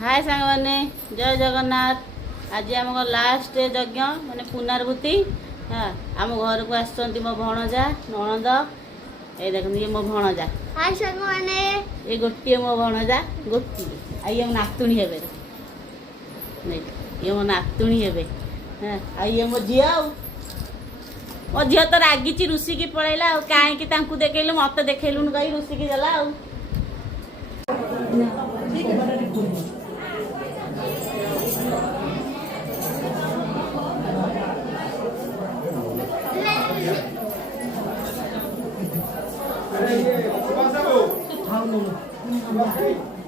हाय सांग मैंने जय जगन्नाथ। आज आम लास्ट यज्ञ माने पुनर्भूति। हाँ आम घर को आसुँच मो भणजा नणंद ये देख ये मो भणजा। हाय सांग मैंने ये गोटे मो भणजा गोटे आई नातुणी हे ये मो नातुणी हे। हाँ आई मो झी मो झी तो रागी रुषिकी पलैला कहीं देखलु मत देखलुन कहीं रुषिकी गला हर हर